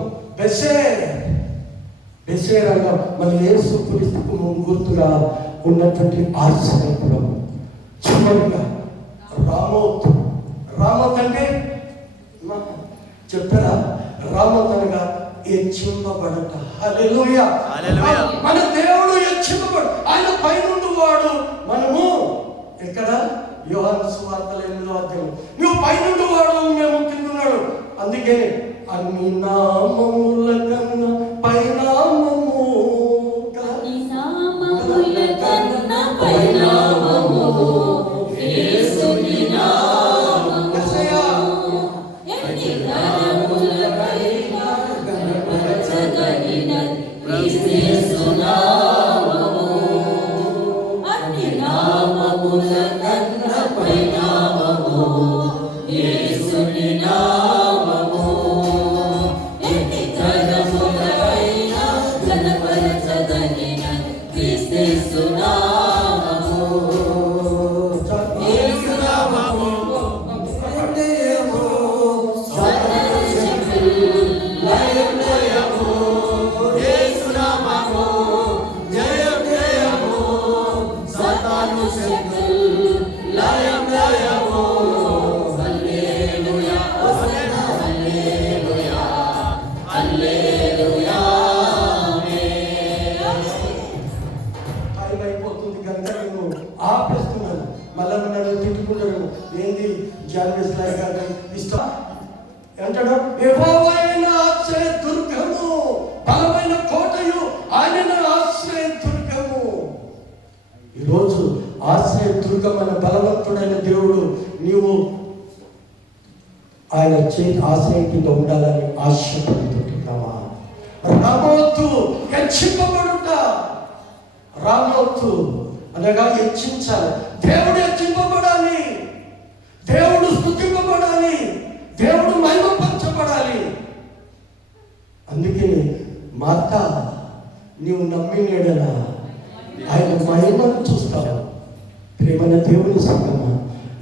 బెసేరగా మన యేసు క్రీస్తుకు గుర్తుగా ఉన్నటువంటి ఆశ్రయపురం. చివరిగా రామోత్. రామోత్ అంటే చెప్తారా? రామోత్ అనగా హెచ్చింపబడట. హల్లెలూయా. మన దేవుడు హెచ్చింపబడు. ఆయన పైనుండి వాడు. మనము ఎక్కడ? యోహాను సువార్తల 8వ అధ్యాయం. నువ్వు పైనుండి వాడు, మేము కిందున్నాడు. అందుకే అన్ని నామముల కన్నా పైనామము, యేసుని నామము. ఆపేస్తున్నాను. మళ్ళీ నన్ను తిట్టుకుంటాను. ఏంది జాన్వేస్ లాగా ఇష్టం అంటాడు. యెహోవాయైన ఆశ్రయ దుర్గము, బలమైన కోటయు, ఆయన ఆశ్రయ దుర్గము. ఈరోజు ఆశ్రయ దుర్గమైన బలవంతుడైన దేవుడు నీవు ఆయన ఆశ్రయం కింద ఉండాలని ఆశపడుతుంటున్నావా? రామోతు హెచ్చింపబడుట. రామోతు అనగా హెచ్చించాలి. దేవుడు హెచ్చింపబడాలి, దేవుడు స్తుతింపబడాలి, దేవుడు మహిమపరచబడాలి. అందుకే మాత నీవు నమ్మినేడనా ఆయన మహిమను చూస్తావు. ప్రేమైన దేవుని సంగమా,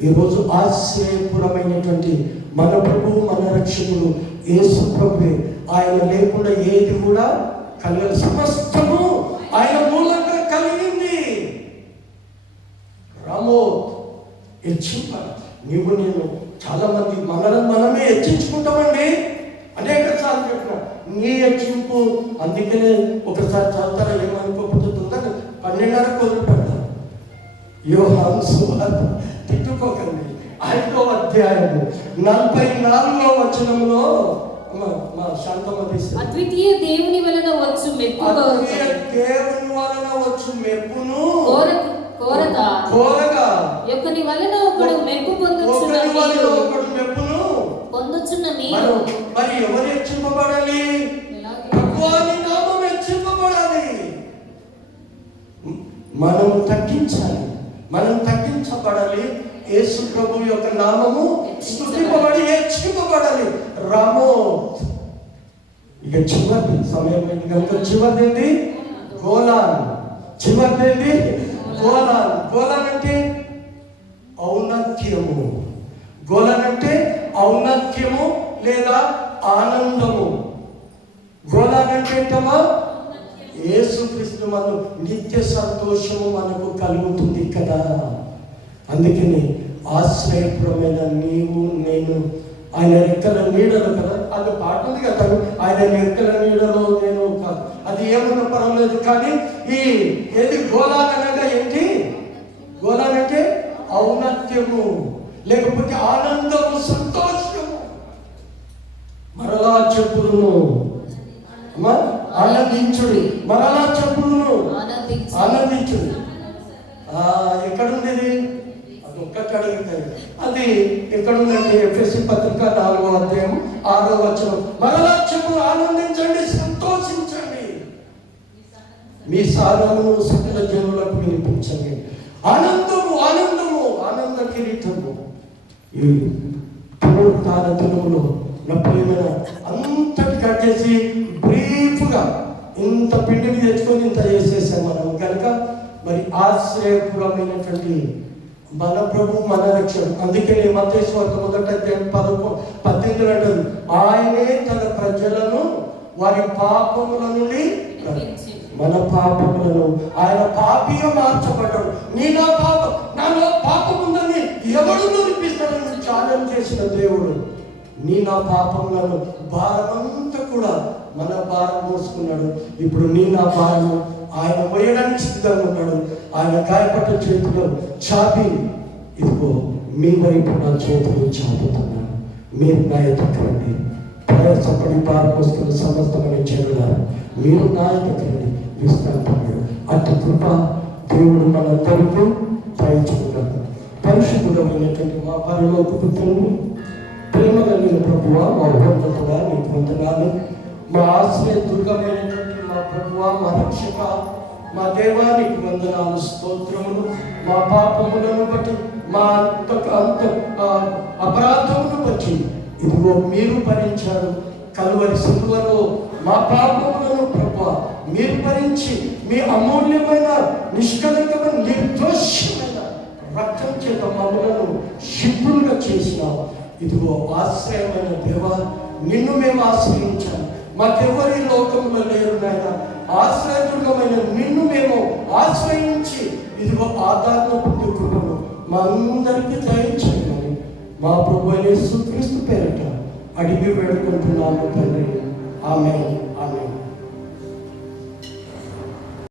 ఈరోజు ఆశ్చర్యపురమైనటువంటి మన ప్రభువు, మన రక్షకుడు యేసు ప్రభువే. ఆయన లేకుండా ఏది కూడా కలగదు. సమస్తము ఆయన మూలంగా కలిగింది. రామో హెచ్చింప. నీవు నేను చాలా మంది మనమే హెచ్చించుకుంటామండి. అనేక సార్లు చెప్పిన నీ హెచ్చింపు. అందుకనే ఒకసారి చదువుతారా ఏమనుకోకపోతుందా? 12:30 వదిలిపెడతాను. యోహాను సువార్త తిట్టుకోకండి. 5వ అధ్యాయము 44వ వచనంలో మా శాంతమ్మ తీసి అద్వితీయ దేవుని వలన వచ్చు మెప్పు, దేవుని వలన వచ్చు మెప్పును కోరగా ఒకని వలన ఒకడు మెప్పు పొందుచున్న మీరు మరి ఎవరు హెచ్చింపబడాలి? ప్రభువాని నామం హెచ్చింపబడాలి. మనం తగ్గించబడాలి. యేసు ప్రభు యొక్క నామము స్తుతింపబడి హెచ్చింపబడాలి. రామో ఇక చివరి సమయం కనుక చివరిది గోలాన్. చివరిది గోలాన్. గోలాన్ అంటే ఔన్నత్యము. గోలాన్ అంటే ఔన్నత్యము లేదా ఆనందము. గోలాన్ అంటే ఏంటమ్మా? యేసుక్రీస్తు మనం నిత్య సంతోషము మనకు కలుగుతుంది కదా. అందుకని ఆశ్రయపురమైన నీవు నేను ఆయన రెక్కల నీడలో కదా, అది పాట ఉంది కదా, ఆయన రెక్కల నీడలో నేను కాదు, అది ఏమన్నా పర్వాలేదు. కానీ ఈ ఏది గోళాలనగా ఏంటి? గోళాలంటే ఔన్నత్యము, లేకపోతే ఆనందము, సంతోషము. మరలా చెప్పుదును, ఆనందించుడు, మరలా చెప్పుదును ఆనందించుడు. ఎక్కడుంది ఇది? అది ఒక్కటి అడుగుతాయి. అది ఎక్కడుందంటే ఎఫెసీ పత్రిక 4వ అధ్యాయం 6వ వచనం. మరలా చెప్పు, ఆనందించండి, సంతోషించండి, మీ సారమును సకల జనులకు వినిపించండి. ఆనందము, ఆనందము, ఆనంద కిరీటము. ఈ పునరుత్థాన దినములో నా ప్రియమైన అంతటి కట్టేసి బ్రీఫ్గా ఇంత పిండిని తెచ్చుకొని ఇంత చేసేసాం మనం కనుక. మరి ఆశ్రయపురమైనటువంటి మన ప్రభు, మన రక్షణ. అందుకే మత్తయి సువార్త 1:18 అంటారు, ఆయనే తన ప్రజలను వారి పాపముల నుండి, మన పాపములను, ఆయన పాపిగా మార్చబడ్డాడు. నా పాపం, నాలో పాపం ఉందని ఎవడు నిరూపిస్తాడని ఛాలెంజ్ చేసిన దేవుడు నా పాపములను భారమంతా కూడా మన భారం మోసుకున్నాడు. ఇప్పుడు నా భారము ఆయన మోయడానికి సిద్ధంగా ఉన్నాడు. ఆయన గాయపడ్డ చేతిలో చాపి, ఇదిగో మీ వైపు నా చేతులు చాపుతున్నాను, మీరు నా ఎదుకండి, ప్రయాసపడి భారం మోసుకుని సమస్తమని చెడున్నారు, మీరు నా ఎదుకండి విశ్రాంతన్నాడు. అటు కృప దేవుడు మనందరికీ దయచుకున్నాడు. పరిశుద్ధమైనటువంటి మా పరలోకపు తండ్రి, ప్రేమ కలిగిన ప్రభువా, మా ఉన్నతుడా నీకు వందనాలు. మా ఆశ్రయ దుర్గమైనటువంటి మా ప్రభువా, మా రక్షక, మా దేవానికి వందనాలు, స్తోత్రములు. మా పాపములను బట్టి, మా అంత అపరాధమును బట్టి ఇదిగో మీరు భరించారు. కలువరి సిలువలో మా పాపములను ప్రభువా మీరు భరించి, మీ అమూల్యమైన, నిష్కలంకమైన, నిర్దోషమైన రక్తం చేత మమ్మలను శుద్ధులుగా చేసినావు. ఇదిగో ఆశ్రయమైన దేవా, నిన్ను మేము ఆశ్రయించాము. మాకెవరి లోకంలో లేరు నాయన. ఆశ్రయదుర్గమైన నిన్ను మేము ఆశ్రయించి ఇదిగో ఆధారణ పొందే కృపను మా అందరికీ దయచేయమని మా ప్రభువైన యేసుక్రీస్తు పేరిట అడిగి వేడుకుంటున్నాము తండ్రి. ఆమేన్.